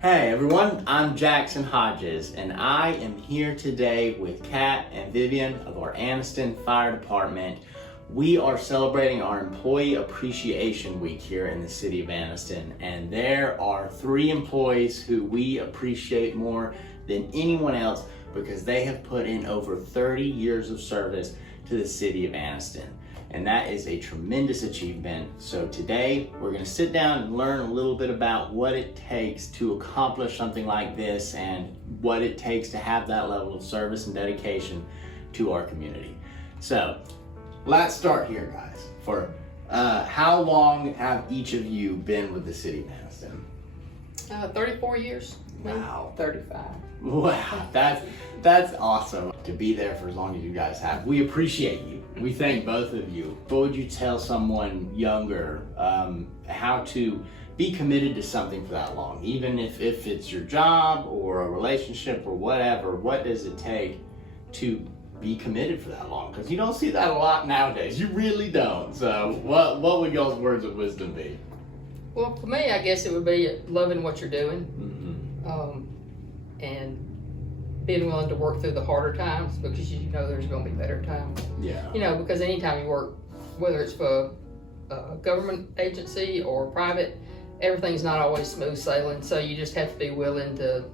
Hey everyone, I'm Jackson Hodges, and I am here today with Kat and Vivian of our Anniston Fire Department. We are celebrating our Employee Appreciation Week here in the City of Anniston, and there are 3 employees who we appreciate more than anyone else because they have put in over 30 years of service to the City of Anniston. And that is a tremendous achievement. So today we're going to sit down and learn a little bit about what it takes to accomplish something like this and what it takes to have that level of service and dedication to our community. So let's start here, guys. For how long have each of you been with the City of Anniston? 34 years. Wow. 35. Wow, that's awesome to be there for as long as you guys have. We appreciate you. We thank both of you. What would you tell someone younger how to be committed to something for that long? Even if it's your job or a relationship or whatever, what does it take to be committed for that long? Because you don't see that a lot nowadays. You really don't. So what would y'all's words of wisdom be? Well, for me, I guess it would be loving what you're doing. And being willing to work through the harder times because you know there's going to be better times. Yeah. You know, because anytime you work, whether it's for a government agency or private, everything's not always smooth sailing. So you just have to be willing to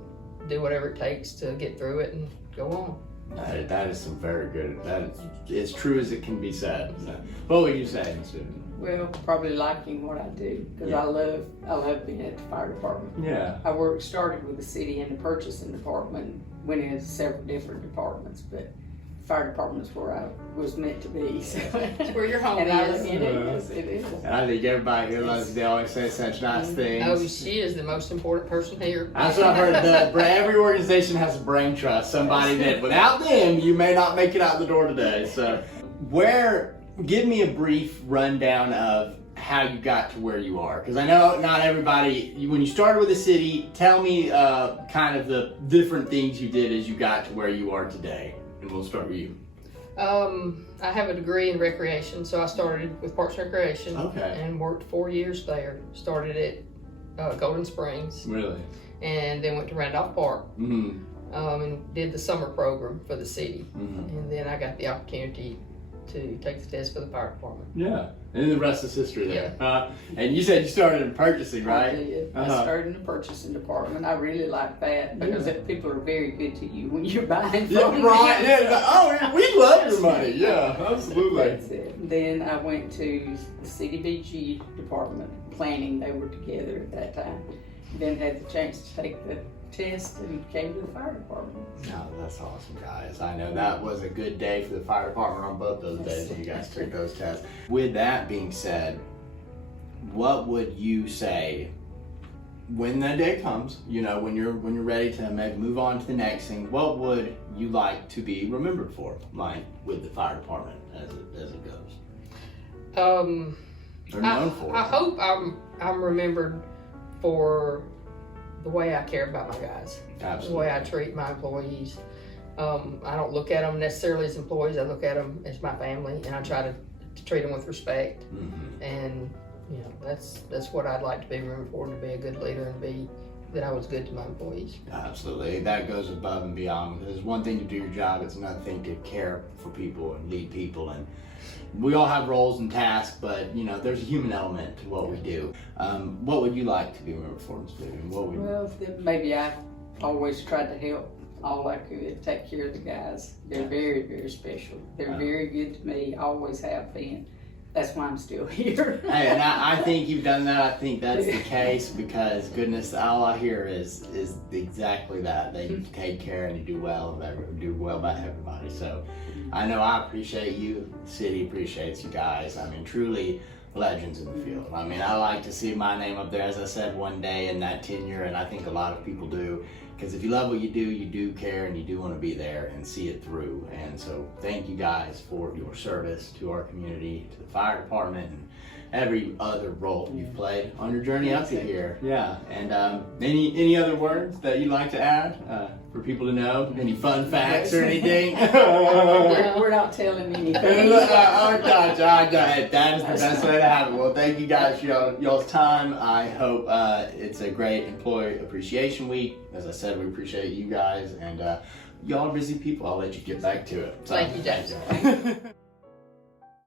do whatever it takes to get through it and go on. That is some very good. That is as true as it can be said. So, what would you say, Ms. Vivian? Well, probably liking what I do because I love being at the fire department. Yeah. I started with the city in the purchasing department, went into several different departments, but fire department is where I was meant to be. So. It's where your home is. It is. It is. And I think everybody here loves. They always say such nice things. Oh, she is the most important person here. That's what I've heard. Every organization has a brain trust. Somebody that without them, you may not make it out the door today. So, give me a brief rundown of how you got to where you are. Because I know not everybody, when you started with the city, tell me kind of the different things you did as you got to where you are today. And we'll start with you. I have a degree in recreation, so I started with Parks and Recreation. Okay. And worked 4 years there. Started at Golden Springs. Really? And then went to Randolph Park. Mm-hmm. And did the summer program for the city. Mm-hmm. And then I got the opportunity to take the test for the fire department. Yeah, and the rest is history there. Yeah. And you said you started in purchasing, right? I did. I started in the purchasing department. I really like that because people are very good to you when you're buying from them. Right. Yeah. Oh, we love your money. Yeah, absolutely. That's it. Then I went to the CDBG Department, planning. They were together at that time. Then had the chance to take the test and came to the fire department. No, that's awesome, guys. I know that was a good day for the fire department on both those days when you guys took those tests. With that being said, what would you say when that day comes, you know, when you're ready to maybe move on to the next thing, what would you like to be remembered for, like with the fire department as it goes? Or known for? I hope I'm remembered for the way I care about my guys. Absolutely. The way I treat my employees. I don't look at them necessarily as employees. I look at them as my family, and I try to treat them with respect. Mm-hmm. And you know, that's what I'd like to be remembered for, to be a good leader and that I was good to my employees. Absolutely. That goes above and beyond. Because it's one thing to do your job, it's another thing to care for people and lead people. And we all have roles and tasks, but you know, there's a human element to what we do. What would you like to be remembered for, Ms. Vivian? Well, then maybe I always tried to help all I could, take care of the guys. They're very, very special. They're very good to me, always have been. That's why I'm still here. Hey, and I think you've done that. I think that's the case because, goodness, all I hear is exactly that. They take care and you do well by everybody. So I know I appreciate you. The city appreciates you guys. I mean, truly legends in the field. I mean, I like to see my name up there, as I said, one day in that tenure, and I think a lot of people do. Because if you love what you do care, and you do want to be there and see it through. And so thank you guys for your service to our community, to the fire department, and every other role you've played on your journey up to here. Yeah. And any other words that you'd like to add? for people to know? Any fun facts or anything? We're not telling anything. I got it. That is the best way to have it. Well, thank you guys for y'all's time. I hope it's a great Employee Appreciation Week. As I said, we appreciate you guys, and y'all are busy people. I'll let you get back to it. So. Thank you, Jackson.